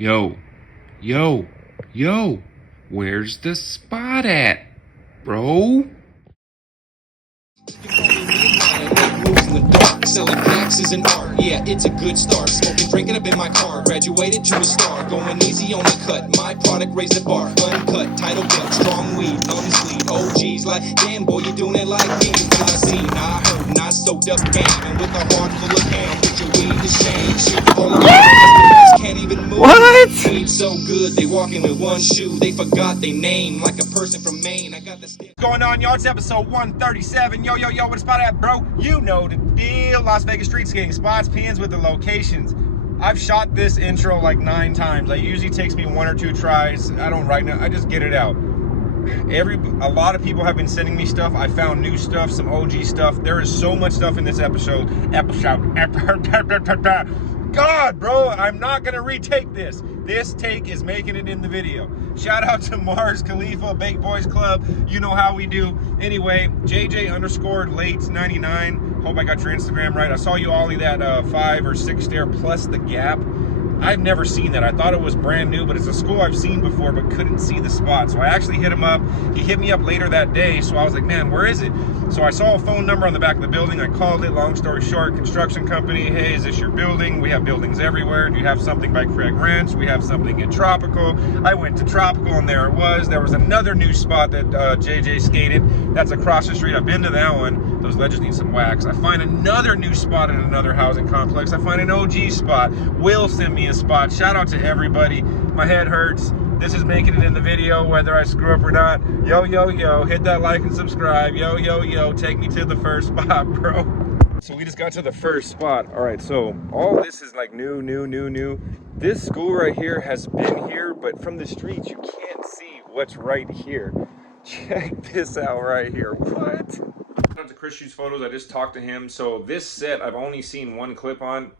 Yo, yo, yo, where's the spot at, bro? In the dark, selling packs is an art. Yeah, it's a good start. Smoking, drinking up in my car. Graduated to a star. Going easy on the cut. My product raised the bar. Uncut, title cut, strong weed, long sleeve. OGs like, damn boy, you doing it like me. When I seen, I heard, not soaked up game. And with a heart full of ham, put your weed to shame. Shit, all of my estimates can't even move. What? Weed so good, they walking with one shoe. They forgot they name like a person from Maine. I got the stick. Going on, y'all? It's episode 137. Yo, what a spot at, bro? You know the deal. Las Vegas street skating spots, pins with the locations. I've shot this intro like 9 times. It usually takes me 1 or 2 tries. I don't write now. I just get it out. A lot of people have been sending me stuff. I found new stuff, some OG stuff. There is so much stuff in this episode. God, bro, I'm not gonna retake this. This take is making it in the video. Shout out to Mars Khalifa, Bake Boys Club. You know how we do. Anyway, JJ_Lates99. Hope I got your Instagram right. I saw you ollie that 5 or 6 stair plus the gap. I've never seen that. I thought it was brand new, but it's a school I've seen before, but couldn't see the spot. So I actually hit him up. He hit me up later that day, so I was like, man, where is it? So I saw a phone number on the back of the building. I called it. Long story short, construction company. Hey, is this your building? We have buildings everywhere. Do you have something by Craig Ranch? We have something in Tropical. I went to Tropical, and there it was. There was another new spot that JJ skated. That's across the street. I've been to that one. Those ledges need some wax. I find another new spot in another housing complex. I find an OG spot. Will sent me a spot. Shout out to everybody. My head hurts. This is making it in the video, whether I screw up or not. Yo, hit that like and subscribe. Yo, take me to the first spot, bro. So we just got to the first spot. All right, so all this is like new. This school right here has been here, but from the street, you can't see what's right here. Check this out right here. What? Shout out to Chris Shoots Photos. I just talked to him. So this set, I've only seen 1 clip on.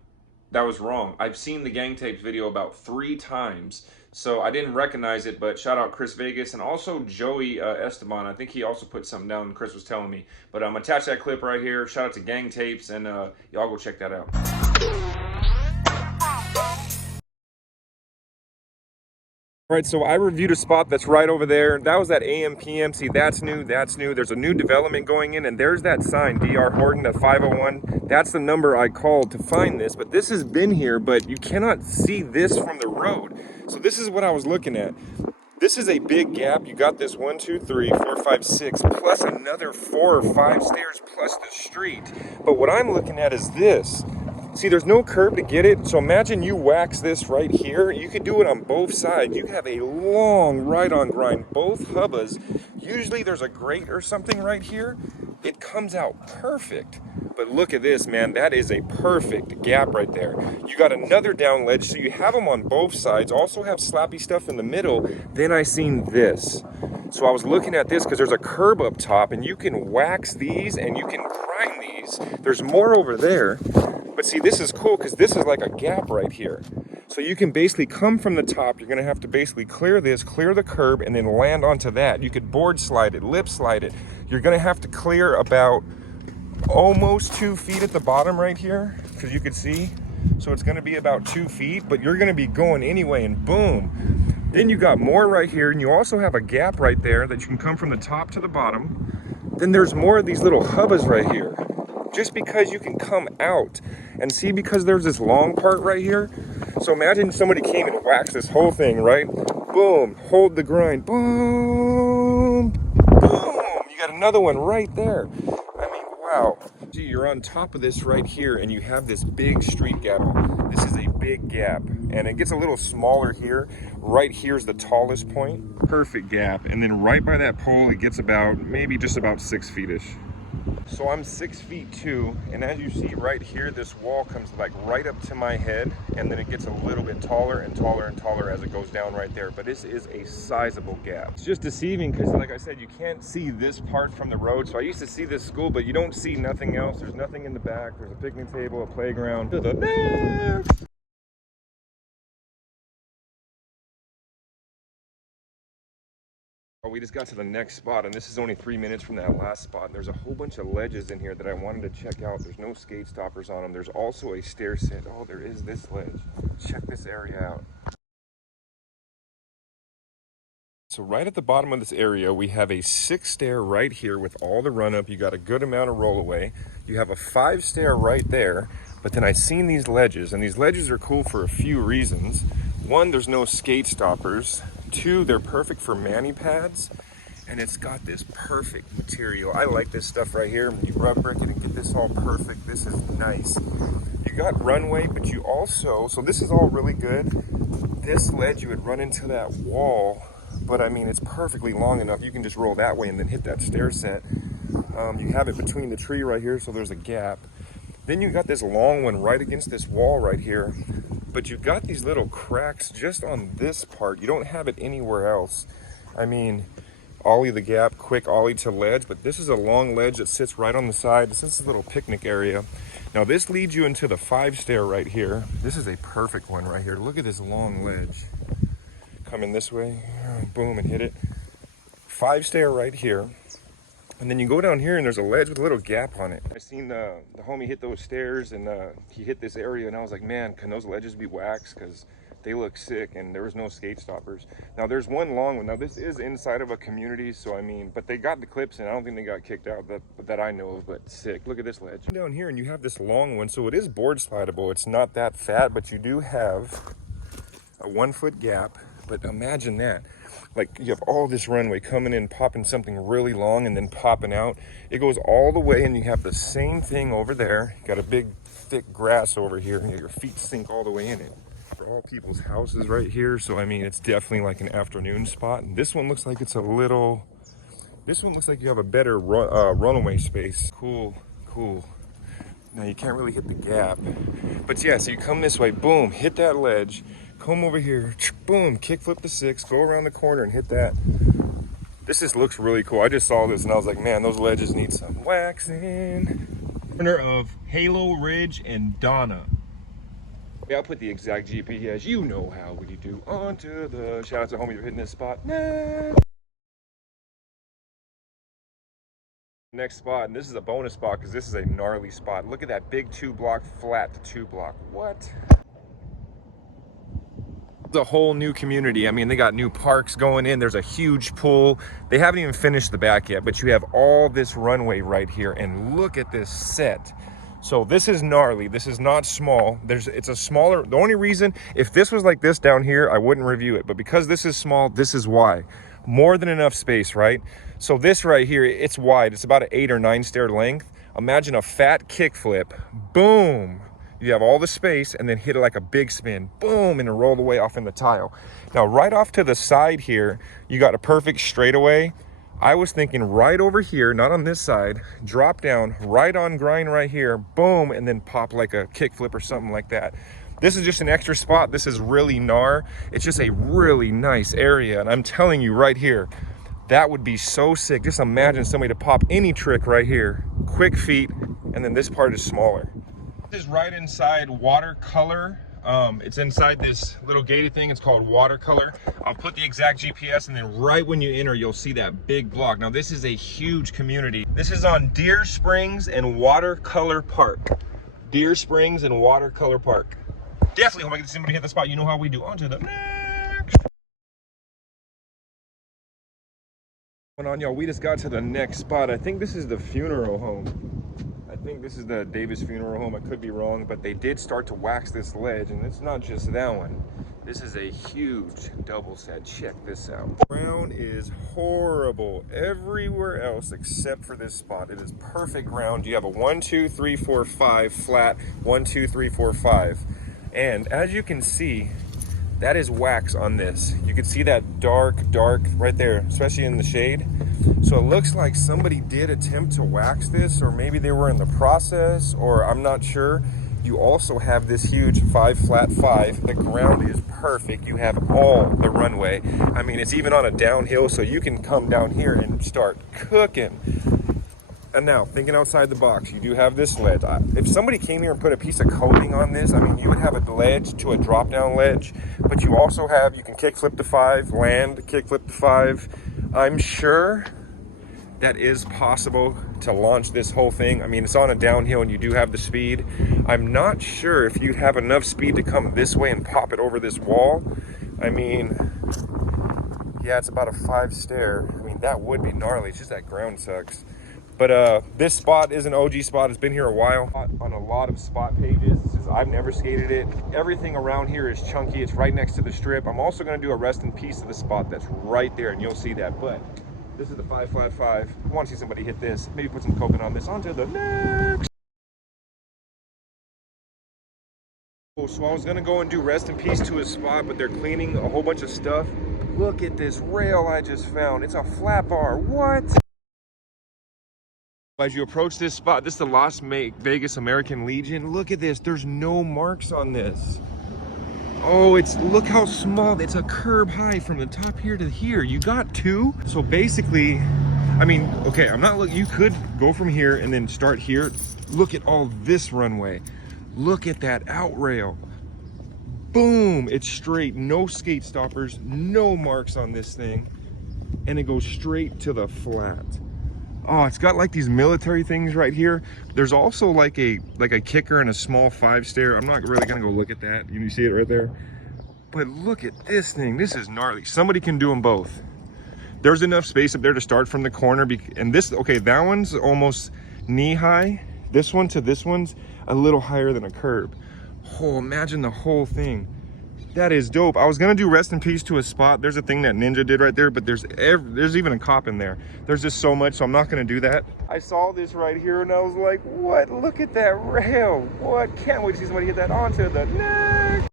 That was wrong. I've seen the Gang Tapes video about 3 times, so I didn't recognize it, but shout out Chris Vegas and also Joey Esteban. I think he also put something down, Chris was telling me. But attach that clip right here. Shout out to Gang Tapes, and y'all go check that out. All right, so I reviewed a spot that's right over there. That was that AM/PM. See, that's new. There's a new development going in, and there's that sign, DR Horton, that 501. That's the number I called to find this, but this has been here, but you cannot see this from the road. So this is what I was looking at. This is a big gap. You got this 1, 2, 3, 4, 5, 6, plus another 4 or 5 stairs plus the street. But what I'm looking at is this. See, there's no curb to get it, so imagine you wax this right here. You could do it on both sides. You have a long ride-on grind, both hubbas. Usually there's a grate or something right here. It comes out perfect. But look at this, man. That is a perfect gap right there. You got another down ledge, so you have them on both sides. Also have slappy stuff in the middle. Then I seen this. So I was looking at this because there's a curb up top, and you can wax these and you can grind these. There's more over there. But see, this is cool because this is like a gap right here. So you can basically come from the top. You're going to have to basically clear this, clear the curb, and then land onto that. You could board slide it, lip slide it. You're going to have to clear about almost 2 feet at the bottom right here, because you can see. So it's going to be about 2 feet, but you're going to be going anyway, and boom. Then you got more right here, and you also have a gap right there that you can come from the top to the bottom. Then there's more of these little hubbas right here. Just because you can come out and see, because there's this long part right here. So imagine somebody came and waxed this whole thing, right? Boom, hold the grind, boom, boom. You got another one right there. I mean, wow. Gee, you're on top of this right here, and you have this big street gap. This is a big gap, and it gets a little smaller here. Right here's the tallest point. Perfect gap, and then right by that pole, it gets about, maybe just about 6 feet-ish. So I'm 6 feet 2, and as you see right here, this wall comes like right up to my head, and then it gets a little bit taller and taller and taller as it goes down right there. But this is a sizable gap. It's just deceiving because, like I said, you can't see this part from the road. So I used to see this school, but you don't see nothing else. There's nothing in the back. There's a picnic table, a playground. To the next. We just got to the next spot, and this is only 3 minutes from that last spot. There's a whole bunch of ledges in here that I wanted to check out. There's no skate stoppers on them. There's also a stair set. Oh, there is this ledge. Check this area out. So right at the bottom of this area, we have a 6-stair right here with all the run up. You got a good amount of rollaway. You have a 5-stair right there, but then I seen these ledges, and these ledges are cool for a few reasons. One, there's no skate stoppers. Two, they're perfect for mani pads, and it's got this perfect material. I like this stuff right here. You rub brick it and get this all perfect. This is nice. You got runway, but you also, so this is all really good. This ledge, you would run into that wall, but I mean, it's perfectly long enough. You can just roll that way and then hit that stair set. You have it between the tree right here, so there's a gap. Then you got this long one right against this wall right here, but you got these little cracks just on this part. You don't have it anywhere else. I mean, ollie the gap, quick ollie to ledge, but this is a long ledge that sits right on the side. This is a little picnic area. Now this leads you into the 5-stair right here. This is a perfect one right here. Look at this long ledge. Coming this way, boom, and hit it. 5-stair right here. And then you go down here and there's a ledge with a little gap on it. I seen the homie hit those stairs, and he hit this area, and I was like, man, can those ledges be waxed? Because they look sick, and there was no skate stoppers. Now there's one long one. Now this is inside of a community, so I mean, but they got the clips in. I don't think they got kicked out that I know of, but sick. Look at this ledge. Down here and you have this long one, so it is board slidable. It's not that fat, but you do have a 1-foot gap. But imagine that. Like, you have all this runway coming in, popping something really long and then popping out. It goes all the way, and you have the same thing over there. You got a big thick grass over here, and your feet sink all the way in it. For all people's houses right here, so I mean, it's definitely like an afternoon spot. And this one looks like it's a little, this one looks like you have a better runaway space. Cool. Now you can't really hit the gap, but yeah, so you come this way, boom, hit that ledge, come over here, boom, kick flip the 6, go around the corner and hit that. This just looks really cool. I just saw this and I was like, man, those ledges need some waxing. Corner of Halo Ridge and Donna. Yeah, I'll put the exact GPS. You know how we do. Onto the, shout out to homie for hitting this spot. Nah. Next spot, and this is a bonus spot because this is a gnarly spot. Look at that big 2-block flat to 2-block. What? It's a whole new community. I mean, they got new parks going in. There's a huge pool. They haven't even finished the back yet, but you have all this runway right here, and look at this set. So this is gnarly. This is not small. It's a smaller, the only reason, if this was like this down here, I wouldn't review it, but because this is small, this is why. More than enough space, right? So this right here, it's wide. It's about an 8 or 9 stair length. Imagine a fat kickflip. Boom. You have all the space, and then hit it like a big spin. Boom, and roll the way off in the tile. Now, right off to the side here, you got a perfect straightaway. I was thinking right over here, not on this side, drop down, right on grind right here, boom, and then pop like a kickflip or something like that. This is just an extra spot. This is really gnar. It's just a really nice area. And I'm telling you right here, that would be so sick. Just imagine somebody to pop any trick right here. Quick feet, and then this part is smaller. This is right inside watercolor. It's inside this little gated thing. It's called watercolor. I'll put the exact GPS, and then right when you enter, you'll see that big block. Now, this is a huge community. This is on Deer Springs and Watercolor Park. Deer Springs and Watercolor Park. Definitely hope I get somebody hit the spot. You know how we do. On to the next. Going on, y'all. We just got to the next spot. I think this is the funeral home. I think this is the Davis Funeral Home. I could be wrong, but they did start to wax this ledge, and it's not just that one. This is a huge double set. Check this out. Ground is horrible everywhere else except for this spot. It is perfect ground. You have a 1, 2, 3, 4, 5 flat. 1, 2, 3, 4, 5. And as you can see, that is wax on this. You can see that dark right there, especially in the shade. So it looks like somebody did attempt to wax this, or maybe they were in the process, or I'm not sure. You also have this huge 5 flat 5. The ground is perfect. You have all the runway. I mean, it's even on a downhill, so you can come down here and start cooking. And now, thinking outside the box, you do have this ledge. If somebody came here and put a piece of coating on this, I mean, you would have a ledge to a drop-down ledge, but you also have, you can kickflip to 5, land, kickflip to 5. I'm sure that is possible to launch this whole thing. I mean, it's on a downhill and you do have the speed. I'm not sure if you have enough speed to come this way and pop it over this wall. I mean, Yeah, it's about a 5 stair. I mean, that would be gnarly. It's just that ground sucks. But this spot is an OG spot. It's been here a while. On a lot of spot pages. I've never skated it. Everything around here is chunky. It's right next to the strip. I'm also going to do a rest in peace of the spot that's right there, and you'll see that. But this is the 5 flat 5. I want to see somebody hit this. Maybe put some coconut on this. On to the next. So I was going to go and do rest in peace to his spot, but they're cleaning a whole bunch of stuff. Look at this rail I just found. It's a flat bar. What? As you approach this spot, this is the Las Vegas American Legion. Look at this. There's no marks on this. Oh, look how small. It's a curb high from the top here to here. You got 2. So basically, I mean, okay, you could go from here and then start here. Look at all this runway. Look at that out rail. Boom, it's straight. No skate stoppers, no marks on this thing. And it goes straight to the flat. Oh, it's got like these military things right here. There's also like a kicker and a small 5 stair. I'm not really gonna go look at that. You see it right there? But look at this thing. This is gnarly. Somebody can do them both. There's enough space up there to start from the corner. And this, okay, that one's almost knee high. This one to this one's a little higher than a curb. Oh, imagine the whole thing. That is dope. I was gonna do rest in peace to a spot. There's a thing that Ninja did right there, but there's even a cop in there. There's just so much, so I'm not gonna do that. I saw this right here and I was like, what? Look at that rail. What? Can't wait to see somebody hit that onto the next.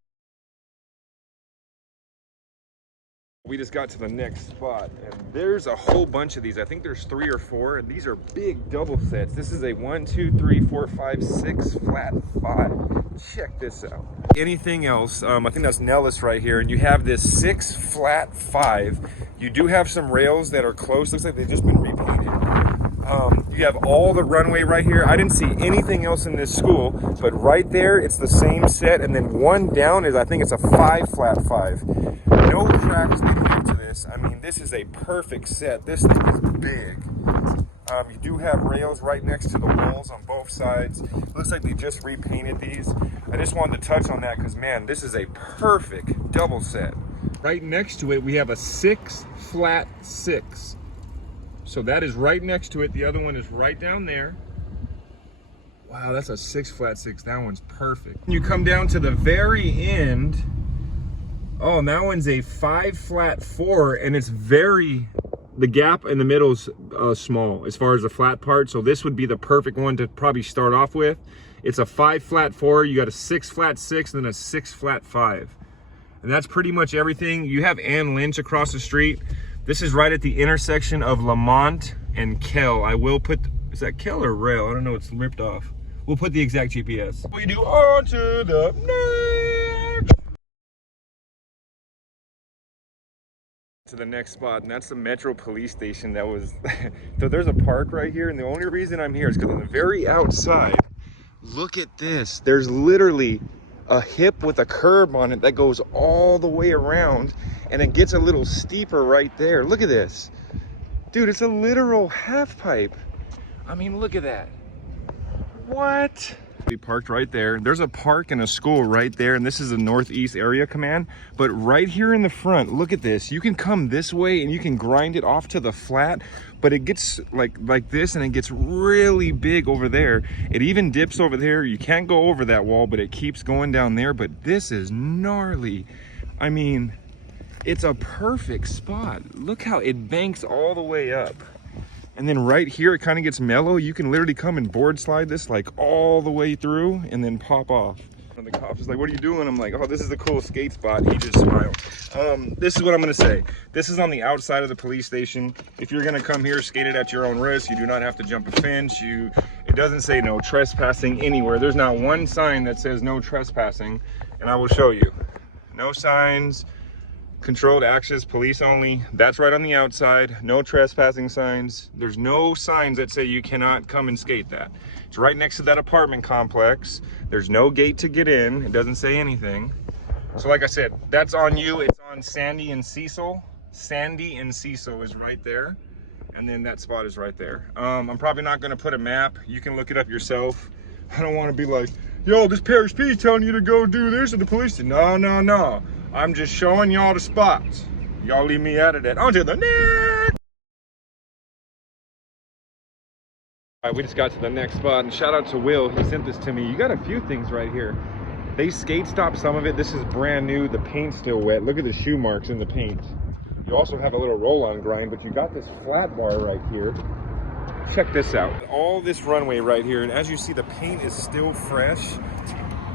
We just got to the next spot and there's a whole bunch of these. I think there's 3 or 4 and these are big double sets. This is a 1, 2, 3, 4, 5, 6 flat 5. Check this out. Anything else, I think that's Nellis right here, and you have this 6 flat 5. You do have some rails that are close. Looks like they've just been repainted. You have all the runway right here. I didn't see anything else in this school, but right there it's the same set, and then one down is, I think it's a 5 flat 5. No cracks leading up to this. I mean, this is a perfect set. This thing is big. You do have rails right next to the walls on both sides. Looks like they just repainted these. I just wanted to touch on that because, man, this is a perfect double set. Right next to it, we have a 6 flat 6. So that is right next to it. The other one is right down there. Wow, that's a 6 flat 6. That one's perfect. You come down to the very end. Oh, and that one's a 5 flat 4, and it's the gap in the middle is small as far as the flat part. So this would be the perfect one to probably start off with. It's a 5 flat 4. You got a 6 flat 6, and then a 6 flat 5. And that's pretty much everything. You have Ann Lynch across the street. This is right at the intersection of Lamont and Kell. I will put, is that Kell or Rail? I don't know, it's ripped off. We'll put the exact GPS. We do on to the next. To the next spot, and that's the Metro Police Station. That was, so there's a park right here, and the only reason I'm here is because on the very outside, look at this. There's literally a hip with a curb on it that goes all the way around, and it gets a little steeper right there. Look at this. Dude, it's a literal half pipe. I mean, look at that. What? We parked right there. There's a park and a school right there, and this is the Northeast Area Command. But right here in the front, look at this. You can come this way and you can grind it off to the flat, but it gets like this, and it gets really big over there. It even dips over there. You can't go over that wall, but it keeps going down there. But this is gnarly. I mean, it's a perfect spot. Look how it banks all the way up. And then right here, it kind of gets mellow. You can literally come and board slide this like all the way through and then pop off. And the cop is like, what are you doing? I'm like, oh, this is a cool skate spot. He just smiled. This is what I'm gonna say. This is on the outside of the police station. If you're gonna come here, skate it at your own risk. You do not have to jump a fence. It doesn't say no trespassing anywhere. There's not one sign that says no trespassing, and I will show you. No signs. Controlled access, police only. That's right on the outside. No trespassing signs. There's no signs that say you cannot come and skate that. It's right next to that apartment complex. There's no gate to get in. It doesn't say anything. So like I said, that's on you. It's on Sandy and Cecil. Sandy and Cecil is right there. And then that spot is right there. I'm probably not gonna put a map. You can look it up yourself. I don't wanna be like, yo, this Parish P's telling you to go do this at the police. No, no, no. I'm just showing y'all the spots. Y'all leave me out of that. On to the next. All right, we just got to the next spot, and shout out to Will. He sent this to me. You got a few things right here. They skate stop some of it. This is brand new. The paint's still wet. Look at the shoe marks in the paint. You also have a little roll-on grind, but you got this flat bar right here. Check this out. All this runway right here, and as you see, the paint is still fresh.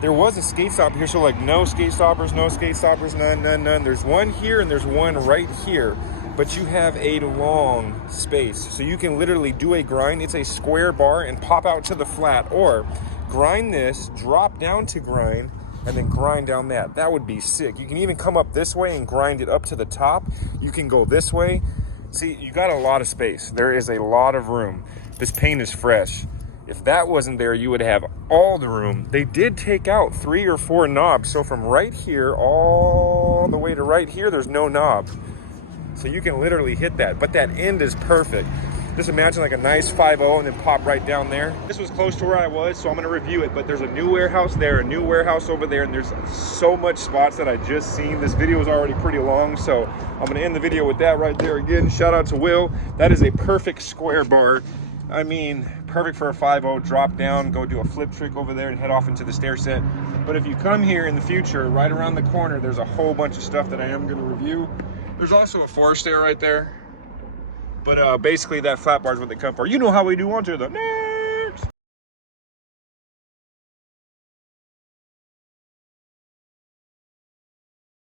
There was a skate stop here, so like no skate stoppers, none. There's one here and there's one right here, but you have a long space. So you can literally do a grind. It's a square bar and pop out to the flat, or grind this, drop down to grind, and then grind down that. That would be sick. You can even come up this way and grind it up to the top. You can go this way. See, you got a lot of space. There is a lot of room. This paint is fresh. If that wasn't there, you would have all the room. They did take out 3 or 4 knobs. So from right here all the way to right here, there's no knob. So you can literally hit that, but that end is perfect. Just imagine like a nice 5.0 and then pop right down there. This was close to where I was, so I'm gonna review it, but there's a new warehouse there, a new warehouse over there, and there's so much spots that I just seen. This video is already pretty long, so I'm gonna end the video with that right there. Again, shout out to Will. That is a perfect square bar. I mean, perfect for a 5.0, drop down, go do a flip trick over there and head off into the stair set. But if you come here in the future, right around the corner, there's a whole bunch of stuff that I am gonna review. There's also a 4 stair right there. But basically that flat bar is what they come for. You know how we do. On to the next.